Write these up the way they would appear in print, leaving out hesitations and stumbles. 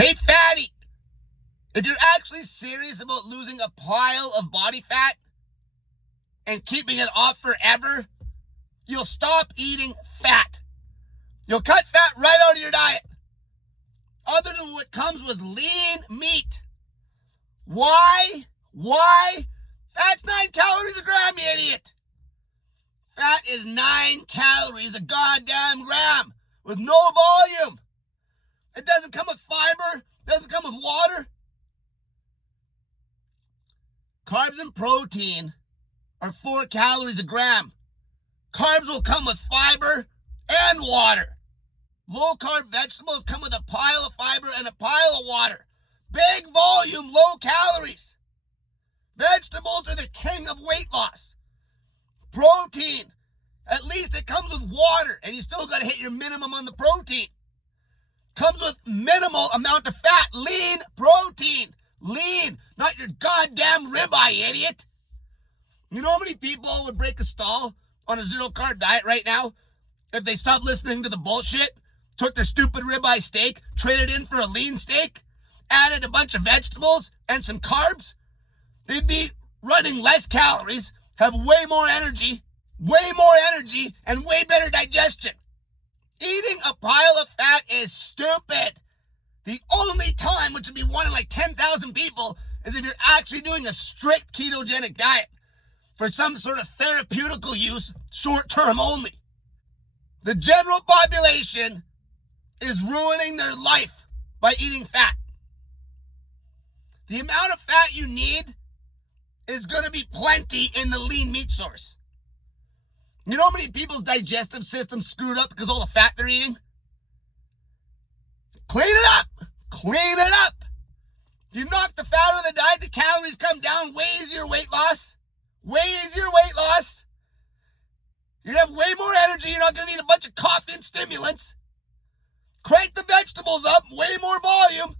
Hey, fatty, if you're actually serious about losing a pile of body fat and keeping it off forever, you'll stop eating fat. You'll cut fat right out of your diet, other than what comes with lean meat. Why? Fat's 9 calories a gram, you idiot. Fat is 9 calories a goddamn gram with no volume. It doesn't come with fiber, doesn't come with water. Carbs and protein are 4 calories a gram. Carbs will come with fiber and water. Low-carb vegetables come with a pile of fiber and a pile of water. Big volume, low calories. Vegetables are the king of weight loss. Protein, at least it comes with water, and you still got to hit your minimum on the protein. Comes with minimal amount of fat. Lean protein. Lean, not your goddamn ribeye, idiot. You know how many people would break a stall on a zero-carb diet right now if they stopped listening to the bullshit, took their stupid ribeye steak, traded in for a lean steak, added a bunch of vegetables and some carbs? They'd be running less calories, have way more energy, and way better digestion. Eating a pile of fat is stupid. The only time, which would be one in like 10,000 people, is if you're actually doing a strict ketogenic diet for some sort of therapeutical use, short-term only. The general population is ruining their life by eating fat. The amount of fat you need is going to be plenty in the lean meat source. You know how many people's digestive system's screwed up because of all the fat they're eating? Clean it up. You knock the fat out of the diet, the calories come down, way easier weight loss. You're going to have way more energy. You're not going to need a bunch of coffee and stimulants. Crank the vegetables up, way more volume.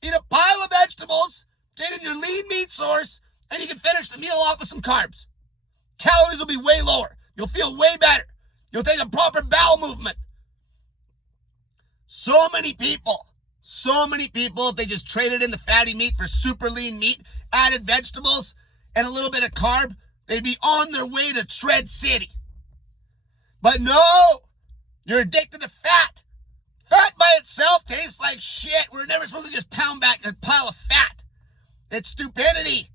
Eat a pile of vegetables, get in your lean meat source, and you can finish the meal off with some carbs. Calories will be way lower. You'll feel way better. You'll take a proper bowel movement. So many people, if they just traded in the fatty meat for super lean meat, added vegetables, and a little bit of carb, they'd be on their way to Shred City. But no, you're addicted to fat. Fat by itself tastes like shit. We're never supposed to just pound back a pile of fat. It's stupidity.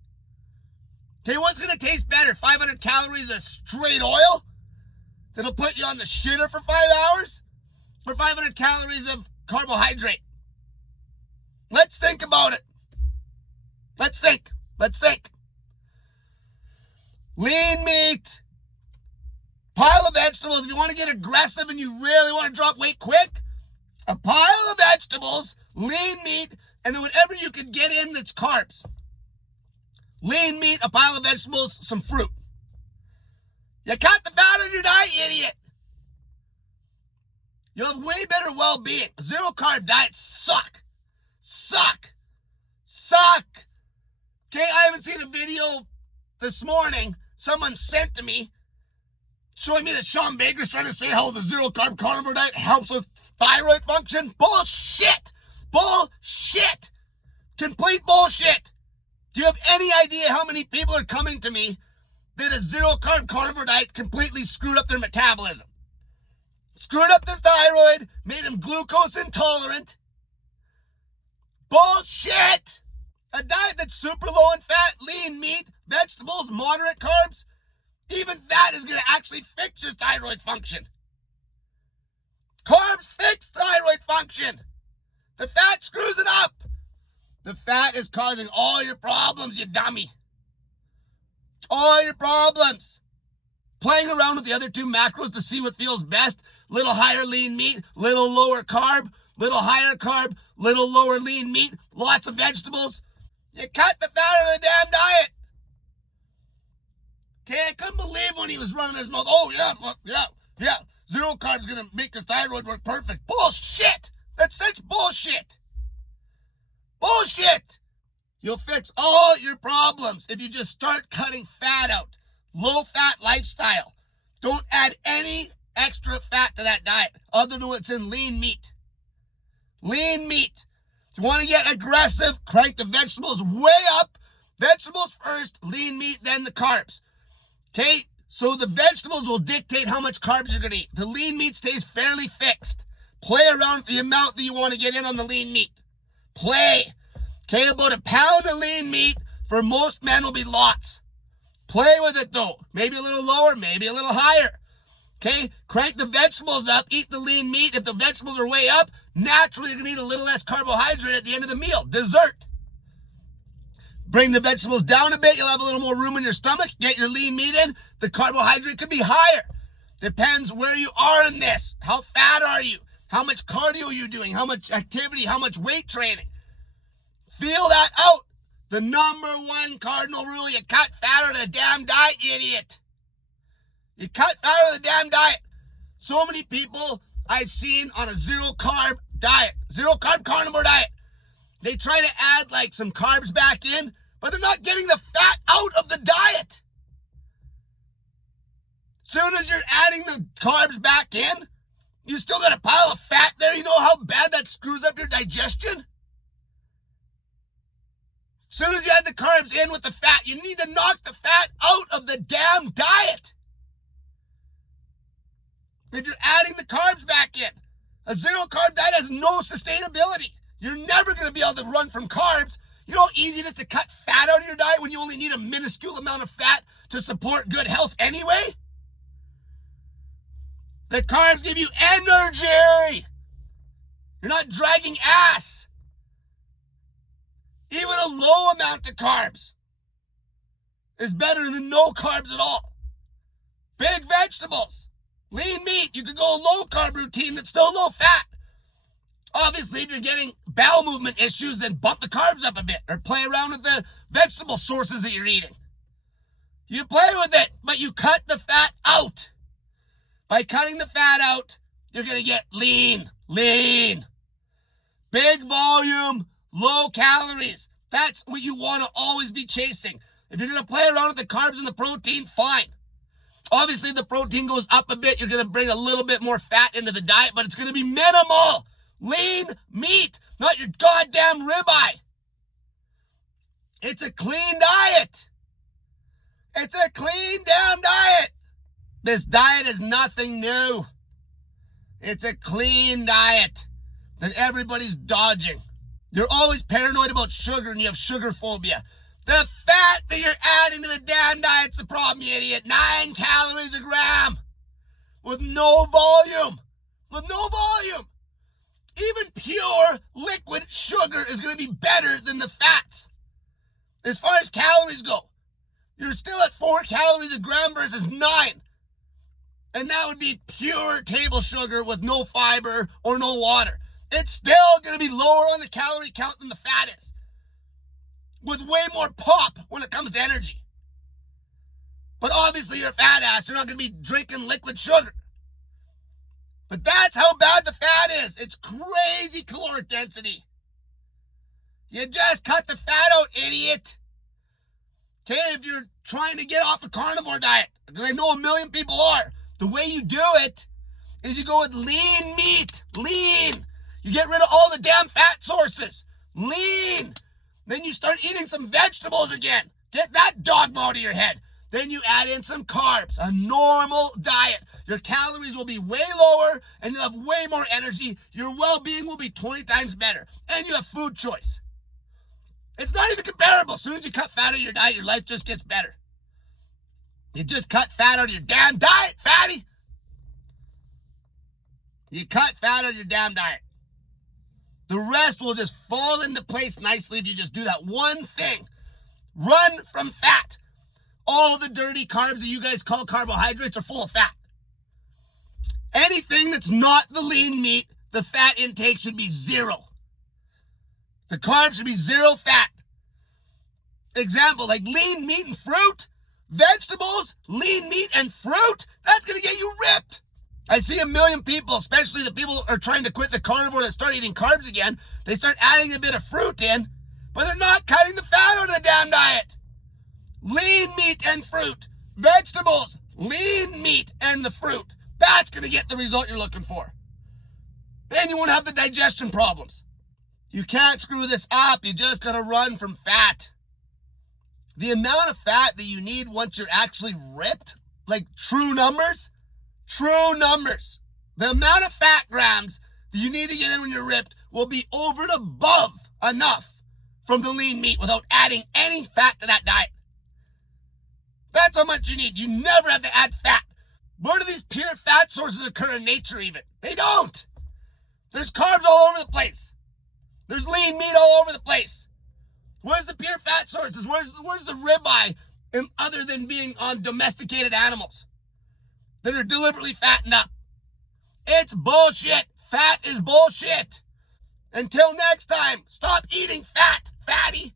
Okay, what's going to taste better? 500 calories of straight oil that'll put you on the shitter for 5 hours? Or 500 calories of carbohydrate? Let's think about it. Let's think. Lean meat. Pile of vegetables. If you want to get aggressive and you really want to drop weight quick, a pile of vegetables, lean meat, and then whatever you can get in that's carbs. Lean meat, a pile of vegetables, some fruit. You cut the fat on your diet, you idiot. You'll have way better well-being. Zero-carb diets suck. Okay, I haven't seen a video this morning someone sent to me showing me that Shawn Baker's trying to say how the zero-carb carnivore diet helps with thyroid function. Bullshit. Complete bullshit. Do you have any idea how many people are coming to me that a zero-carb carnivore diet completely screwed up their metabolism? Screwed up their thyroid, made them glucose intolerant. Bullshit! A diet that's super low in fat, lean meat, vegetables, moderate carbs, even that is going to actually fix your thyroid function. Carbs fix thyroid function. The fat screws it up. The fat is causing all your problems, you dummy. All your problems. Playing around with the other two macros to see what feels best. Little higher lean meat, little lower carb, little higher carb, little lower lean meat, lots of vegetables. You cut the fat out of the damn diet. Okay, I couldn't believe when he was running his mouth. Oh, yeah. Zero carb's going to make your thyroid work perfect. Bullshit. That's such bullshit. You'll fix all your problems if you just start cutting fat out. Low-fat lifestyle. Don't add any extra fat to that diet other than what's in lean meat. If you want to get aggressive, crank the vegetables way up. Vegetables first, lean meat, then the carbs. Okay? So the vegetables will dictate how much carbs you're going to eat. The lean meat stays fairly fixed. Play around with the amount that you want to get in on the lean meat. Play. Okay, about a pound of lean meat for most men will be lots. Play with it though. Maybe a little lower, maybe a little higher. Okay, crank the vegetables up, eat the lean meat. If the vegetables are way up, naturally you're going to eat a little less carbohydrate at the end of the meal. Dessert. Bring the vegetables down a bit. You'll have a little more room in your stomach. Get your lean meat in. The carbohydrate could be higher. Depends where you are in this. How fat are you? How much cardio are you doing? How much activity? How much weight training? Feel that out. The number one cardinal rule, you cut fat out of the damn diet, you idiot. You cut fat out of the damn diet. So many people I've seen on a zero carb diet, zero carb carnivore diet. They try to add like some carbs back in, but they're not getting the fat out of the diet. Soon as you're adding the carbs back in, you still got a pile of fat there. You know how bad that screws up your digestion? Soon as you add the carbs in with the fat, you need to knock the fat out of the damn diet. If you're adding the carbs back in, a zero carb diet has no sustainability. You're never going to be able to run from carbs. You know how easy it is to cut fat out of your diet when you only need a minuscule amount of fat to support good health anyway? The carbs give you energy. You're not dragging ass. Even a low amount of carbs is better than no carbs at all. Big vegetables, lean meat. You could go a low carb routine that's still low fat. Obviously, if you're getting bowel movement issues, then bump the carbs up a bit or play around with the vegetable sources that you're eating. You play with it, but you cut the fat out. By cutting the fat out, you're going to get lean. Big volume, low calories. That's what you want to always be chasing. If you're going to play around with the carbs and the protein, fine. Obviously, the protein goes up a bit. You're going to bring a little bit more fat into the diet, but it's going to be minimal. Lean meat, not your goddamn ribeye. It's a clean diet. It's a clean damn diet. This diet is nothing new. It's a clean diet that everybody's dodging. You're always paranoid about sugar and you have sugar phobia. The fat that you're adding to the damn diet's the problem, you idiot. 9 calories a gram with no volume. Even pure liquid sugar is going to be better than the fats. As far as calories go, you're still at 4 calories a gram versus 9. And that would be pure table sugar with no fiber or no water. It's still going to be lower on the calorie count than the fat is. With way more pop when it comes to energy. But obviously you're a fat ass. You're not going to be drinking liquid sugar. But that's how bad the fat is. It's crazy caloric density. You just cut the fat out, idiot. Okay, if you're trying to get off a carnivore diet, because I know a million people are, the way you do it is you go with lean meat. Lean. You get rid of all the damn fat sources. Lean. Then you start eating some vegetables again. Get that dogma out of your head. Then you add in some carbs, a normal diet. Your calories will be way lower and you'll have way more energy. Your well-being will be 20 times better. And you have food choice. It's not even comparable. As soon as you cut fat out of your diet, your life just gets better. You just cut fat out of your damn diet, fatty. You cut fat out of your damn diet. The rest will just fall into place nicely if you just do that one thing. Run from fat. All the dirty carbs that you guys call carbohydrates are full of fat. Anything that's not the lean meat, the fat intake should be 0. The carbs should be 0 fat. Example, like lean meat and fruit. Vegetables, lean meat, and fruit, that's going to get you ripped. I see a million people, especially the people who are trying to quit the carnivore that start eating carbs again. They start adding a bit of fruit in, but they're not cutting the fat out of the damn diet. Lean meat and fruit. Vegetables, lean meat, and the fruit. That's going to get the result you're looking for. Then you won't have the digestion problems. You can't screw this up. You just gotta run from fat. The amount of fat that you need once you're actually ripped, like true numbers, the amount of fat grams that you need to get in when you're ripped will be over and above enough from the lean meat without adding any fat to that diet. That's how much you need. You never have to add fat. Where do these pure fat sources occur in nature even? They don't. There's carbs all over the place. There's lean meat all over the place. Where's the pure fat sources? Where's the ribeye other than being on domesticated animals that are deliberately fattened up? It's bullshit. Fat is bullshit. Until next time, stop eating fat, fatty.